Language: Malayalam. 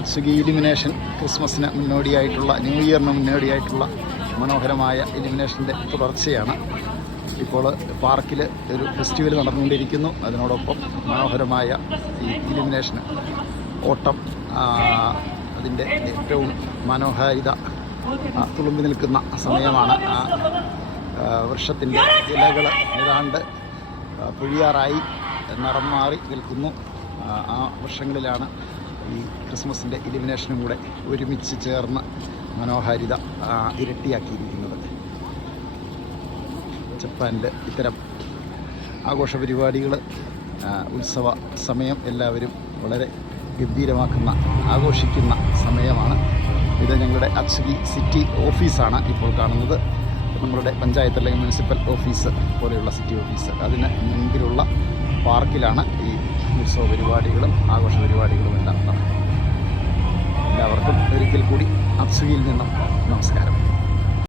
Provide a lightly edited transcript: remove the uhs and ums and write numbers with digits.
അത്സുഗി ഇലുമിനേഷൻ ക്രിസ്മസിന് മുന്നോടിയായിട്ടുള്ള ന്യൂ ഇയറിന് മുന്നോടിയായിട്ടുള്ള മനോഹരമായ ഇലുമിനേഷൻ്റെ തുടർച്ചയാണ്. ഇപ്പോൾ പാർക്കിൽ ഒരു ഫെസ്റ്റിവൽ നടന്നുകൊണ്ടിരിക്കുന്നു. അതിനോടൊപ്പം മനോഹരമായ ഈ ഇലുമിനേഷന് ഓട്ടം അതിൻ്റെ ഏറ്റവും മനോഹാരിത തുളുമ്പി നിൽക്കുന്ന സമയമാണ്. വൃക്ഷത്തിൻ്റെ ഇലകൾ ഏതാണ്ട് പൊഴിയാറായി നിറം മാറി നിൽക്കുന്നു. ആ വൃക്ഷങ്ങളിലാണ് ഈ ക്രിസ്മസിൻ്റെ ഇലുമിനേഷനും കൂടെ ഒരുമിച്ച് ചേർന്ന് മനോഹാരിത ഇരട്ടിയാക്കിയിരിക്കുന്നത്. ജപ്പാനിൽ ഇത്തരം ആഘോഷ പരിപാടികൾ ഉത്സവ സമയം എല്ലാവരും വളരെ ഗംഭീരമാക്കുന്ന ആഘോഷിക്കുന്ന സമയമാണ്. ഇത് ഞങ്ങളുടെ അത്സുഗി സിറ്റി ഓഫീസാണ് ഇപ്പോൾ കാണുന്നത്. നമ്മളുടെ പഞ്ചായത്ത് അല്ലെങ്കിൽ മുനിസിപ്പൽ ഓഫീസ് പോലെയുള്ള സിറ്റി ഓഫീസ് അതിന് മുൻപിലുള്ള പാർക്കിലാണ് ഈ ഉത്സവ പരിപാടികളും ആഘോഷ പരിപാടികളും എല്ലാം നടക്കുന്നത്. എല്ലാവർക്കും ഒരിക്കൽ കൂടി അത്സുഗിയിൽ നിന്നും നമസ്കാരം.